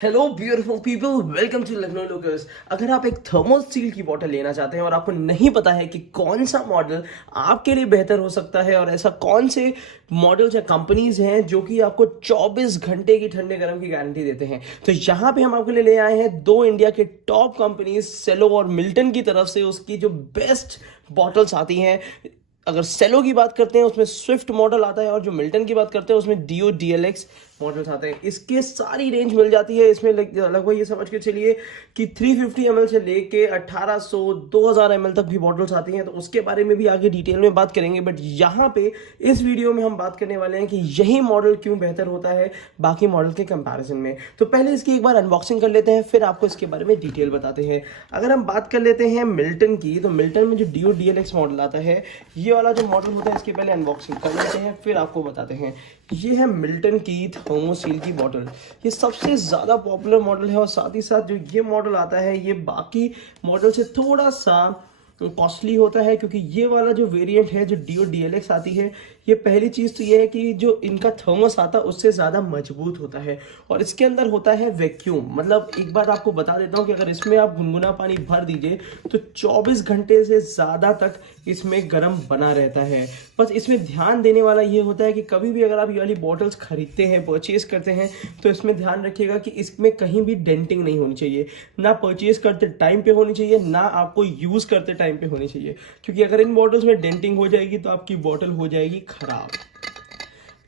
Hello beautiful people, welcome to Lucknow locals. अगर आप एक थर्मल स्टील की बॉटल लेना चाहते हैं और आपको नहीं पता है कि कौन सा मॉडल आपके लिए बेहतर हो सकता है और ऐसा कौन से मॉडल्स या कंपनीज हैं जो कि आपको 24 घंटे की ठंडे गर्म की गारंटी देते हैं, तो यहाँ पे हम आपके लिए ले आए हैं दो इंडिया के टॉप कंपनीज सेलो और मिल्टन की तरफ से उसकी जो बेस्ट बॉटल्स आती हैं। अगर सेलो की बात करते हैं उसमें स्विफ्ट मॉडल आता है और जो मिल्टन की बात करते हैं उसमें डीओ डीएलएक्स मॉडल्स आते हैं। इसके सारी रेंज मिल जाती है इसमें। लगभग ये समझ के चलिए कि 350 ml से लेके 1800 2000 ml तक भी बॉटल्स आती हैं, तो उसके बारे में भी आगे डिटेल में बात करेंगे। बट यहाँ पे इस वीडियो में हम बात करने वाले हैं कि यही मॉडल क्यों बेहतर होता है बाकी मॉडल के कंपैरिजन में। तो पहले इसकी एक बार अनबॉक्सिंग कर लेते हैं, फिर आपको इसके बारे में डिटेल बताते हैं। अगर हम बात कर लेते हैं मिल्टन की, तो मिल्टन में जो डीओ डीएलएक्स मॉडल आता है, ये वाला जो मॉडल होता है, इसके पहले अनबॉक्सिंग कर लेते हैं फिर आपको बताते हैं। ये है मिल्टन की थर्मोसील की बॉटल। ये सबसे ज़्यादा पॉपुलर मॉडल है और साथ ही साथ जो ये मॉडल आता है ये बाकी मॉडल से थोड़ा सा कॉस्टली होता है, क्योंकि ये वाला जो वेरिएंट है जो डीओ डीएलएक्स आती है, ये पहली चीज़ तो ये है कि जो इनका थर्मस आता है उससे ज़्यादा मजबूत होता है और इसके अंदर होता है वैक्यूम। मतलब एक बात आपको बता देता हूँ कि अगर इसमें आप गुनगुना पानी भर दीजिए तो 24 घंटे से ज़्यादा तक इसमें गर्म बना रहता है। बस इसमें ध्यान देने वाला ये होता है कि कभी भी अगर आप ये वाली बॉटल्स खरीदते हैं, परचेज करते हैं, तो इसमें ध्यान रखिएगा कि इसमें कहीं भी डेंटिंग नहीं होनी चाहिए। ना परचेज करते टाइम पे होनी चाहिए, ना आपको यूज़ करते टाइम पे होनी चाहिए, क्योंकि अगर इन बॉटल्स में डेंटिंग हो जाएगी तो आपकी बॉटल हो जाएगी खराब।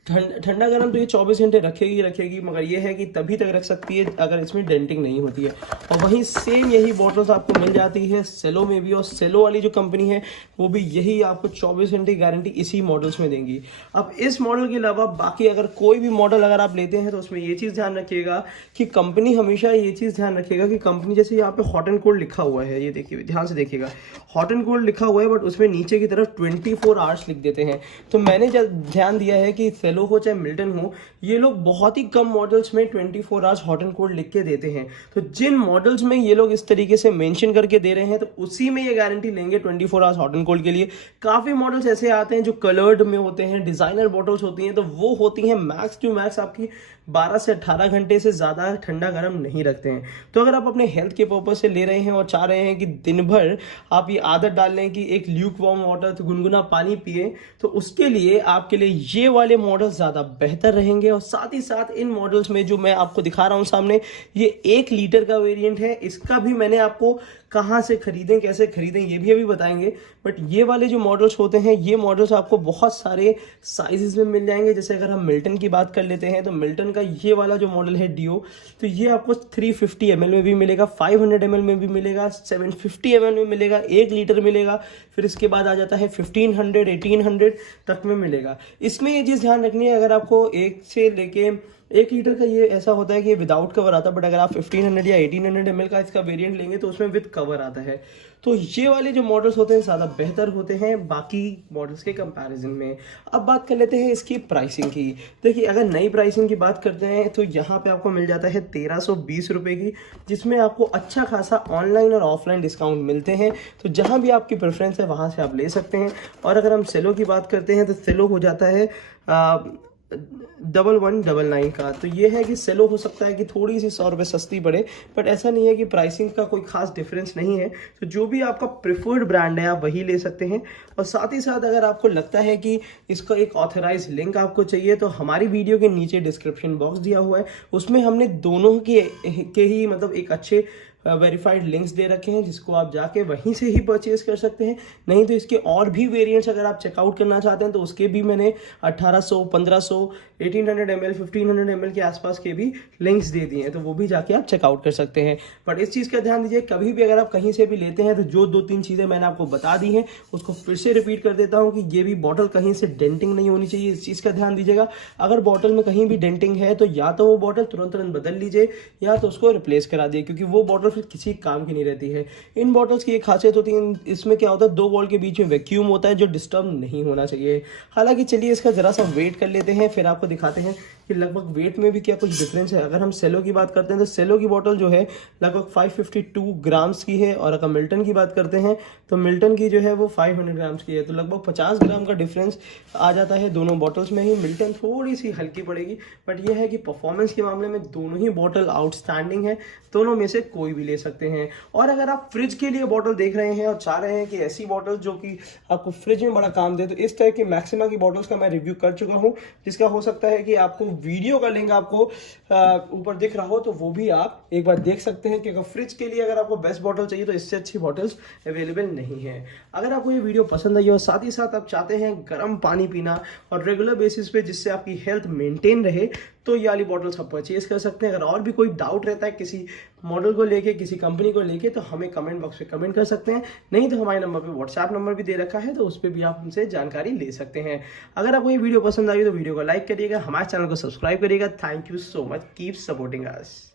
ठंडा गर्म तो ये 24 घंटे रखेगी, मगर ये है कि तभी तक रख सकती है अगर इसमें डेंटिंग नहीं होती है। और वहीं सेम यही बॉटल्स आपको मिल जाती है सेलो में भी, और सेलो वाली जो कंपनी है वो भी यही आपको 24 घंटे गारंटी इसी मॉडल्स में देंगी। अब इस मॉडल के अलावा बाकी अगर कोई भी मॉडल अगर आप लेते हैं तो उसमें ये चीज़ ध्यान रखिएगा कि कंपनी हमेशा ये चीज़ ध्यान रखिएगा कि कंपनी, जैसे यहाँ पे हॉट एंड कोल्ड लिखा हुआ है, ये देखिए ध्यान से देखिएगा, हॉट एंड कोल्ड लिखा हुआ है, बट उसमें नीचे की तरफ 24 आवर्स लिख देते हैं। तो मैंने जब ध्यान दिया है कि सेलो हो चाहे मिल्टन हो, ये लोग बहुत ही कम मॉडल्स में 24 आवर्स हॉट एंड कोल्ड लिख के देते हैं। तो जिन मॉडल्स में ये लोग इस तरीके से मेंशन करके दे रहे हैं तो उसी में ये गारंटी लेंगे 24 आवर्स हॉट एंड कोल्ड के लिए। काफ़ी मॉडल्स ऐसे आते हैं जो कलर्ड में होते हैं, डिज़ाइनर बॉटल्स होती हैं, तो वो होती हैं मैक्स टू मैक्स आपकी 12 से 18 घंटे से ज़्यादा ठंडा गर्म नहीं रखते हैं। तो अगर आप अपने हेल्थ के पर्पज से ले रहे हैं और चाह रहे हैं कि दिन भर आप ये आदत डाल लें कि एक ल्यूक वार्म वाटर, तो गुनगुना पानी पिए, तो उसके लिए आपके लिए ये वाले मॉडल ज़्यादा बेहतर रहेंगे। और साथ ही साथ इन मॉडल्स में जो मैं आपको दिखा रहा हूँ सामने, ये 1 लीटर का वेरिएंट है। इसका भी मैंने आपको कहाँ से खरीदें, कैसे खरीदें, ये भी अभी बताएंगे। बट ये वाले जो मॉडल्स होते हैं, ये मॉडल्स आपको बहुत सारे साइजेस में मिल जाएंगे। जैसे अगर हम मिल्टन की बात कर लेते हैं, तो मिल्टन का ये वाला जो मॉडल है डीओ, तो ये आपको 350 ml में भी मिलेगा, 500 ml में भी मिलेगा, 750 ml में मिलेगा, 1 लीटर मिलेगा, फिर इसके बाद आ जाता है 1500 1800 तक में मिलेगा। इसमें ये चीज़ ध्यान रखनी है, अगर आपको 1 से लेके 1 लीटर का ये ऐसा होता है कि विदाउट कवर आता है, बट अगर आप 1500 या 1800 ml का इसका वेरिएंट लेंगे तो उसमें विद कवर आता है। तो ये वाले जो मॉडल्स होते हैं ज़्यादा बेहतर होते हैं बाकी मॉडल्स के कंपैरिजन में। अब बात कर लेते हैं इसकी प्राइसिंग की। देखिए, अगर नई प्राइसिंग की बात करते हैं तो यहाँ पे आपको मिल जाता है 1320 रुपये की, जिसमें आपको अच्छा खासा ऑनलाइन और ऑफलाइन डिस्काउंट मिलते हैं। तो जहाँ भी आपकी प्रेफरेंस है वहाँ से आप ले सकते हैं। और अगर हम सेलो की बात करते हैं तो सेलो हो जाता है 1199 का। तो ये है कि सेलो हो सकता है कि थोड़ी सी 100 रुपये सस्ती पड़े, बट ऐसा नहीं है कि प्राइसिंग का कोई खास डिफरेंस नहीं है। तो जो भी आपका प्रेफर्ड ब्रांड है आप वही ले सकते हैं। और साथ ही साथ अगर आपको लगता है कि इसका एक ऑथराइज लिंक आपको चाहिए, तो हमारी वीडियो के नीचे डिस्क्रिप्शन बॉक्स दिया हुआ है, उसमें हमने दोनों के ही मतलब एक अच्छे वेरीफाइड लिंक्स दे रखे हैं, जिसको आप जाके वहीं से ही परचेज कर सकते हैं। नहीं तो इसके और भी वेरिएंट्स अगर आप चेकआउट करना चाहते हैं तो उसके भी मैंने 1800 1500 1800 ml 1500 ml के आसपास के भी लिंक्स दे दिए हैं, तो वो भी जाके आप चेकआउट कर सकते हैं। बट इस चीज़ का ध्यान दीजिए, कभी भी अगर आप कहीं से भी लेते हैं तो जो 2-3 चीज़ें मैंने आपको बता दी हैं उसको फिर से रिपीट कर देता हूँ कि ये भी बॉटल कहीं से डेंटिंग नहीं होनी चाहिए, इस चीज़ का ध्यान दीजिएगा। अगर बॉटल में कहीं भी डेंटिंग है तो या तो वो बॉटल तुरंत बदल लीजिए या तो उसको रिप्लेस करा दिए, क्योंकि वो बॉटल फिर किसी काम की नहीं रहती है। इन बॉटल्स की एक खासियत होती है, इसमें क्या होता है, 2 वॉल के बीच में वैक्यूम होता है जो डिस्टर्ब नहीं होना चाहिए। हालांकि चलिए इसका जरा सा वेट कर लेते हैं, फिर आपको दिखाते हैं कि लगभग वेट में भी क्या कुछ डिफरेंस है। अगर हम सेलो की बात करते हैं तो सेलो की बॉटल जो है लगभग 552 ग्राम्स की है, और अगर मिल्टन की बात करते हैं तो मिल्टन की जो है वो 500 ग्राम्स की है। तो लगभग 50 ग्राम का डिफरेंस आ जाता है दोनों बॉटल्स में ही। मिल्टन थोड़ी सी हल्की पड़ेगी, बट यह है कि परफॉर्मेंस के मामले में दोनों ही बॉटल आउटस्टैंडिंग है, दोनों में से कोई भी ले सकते हैं। और अगर आप फ्रिज के लिए बॉटल देख रहे हैं और चाह रहे हैं कि ऐसी बॉटल जो कि आपको फ्रिज में बड़ा काम दे, तो इस टाइप की मैक्सिमा की बॉटल्स का मैं रिव्यू कर चुका हूं, जिसका हो सकता है कि आपको वीडियो का लिंक आपको ऊपर दिख रहा हो, तो वो भी आप एक बार देख सकते हैं कि अगर फ्रिज के लिए अगर आपको बेस्ट बॉटल चाहिए तो इससे अच्छी बॉटल्स अवेलेबल नहीं है। अगर आपको ये वीडियो पसंद आई और साथ ही साथ आप चाहते हैं गर्म पानी पीना और रेगुलर बेसिस पे जिससे आपकी हेल्थ मेंटेन रहे, तो ये वाली बॉटल्स आप परचेज कर सकते हैं। अगर और भी कोई डाउट रहता है किसी मॉडल को लेके, किसी कंपनी को लेके, तो हमें कमेंट बॉक्स में कमेंट कर सकते हैं। नहीं तो हमारे नंबर पे व्हाट्सएप नंबर भी दे रखा है, तो उस पर भी आप हमसे जानकारी ले सकते हैं। अगर आपको ये वीडियो पसंद आई तो वीडियो को लाइक करिएगा, हमारे चैनल को सब्सक्राइब करिएगा। Thank you so much, keep supporting us.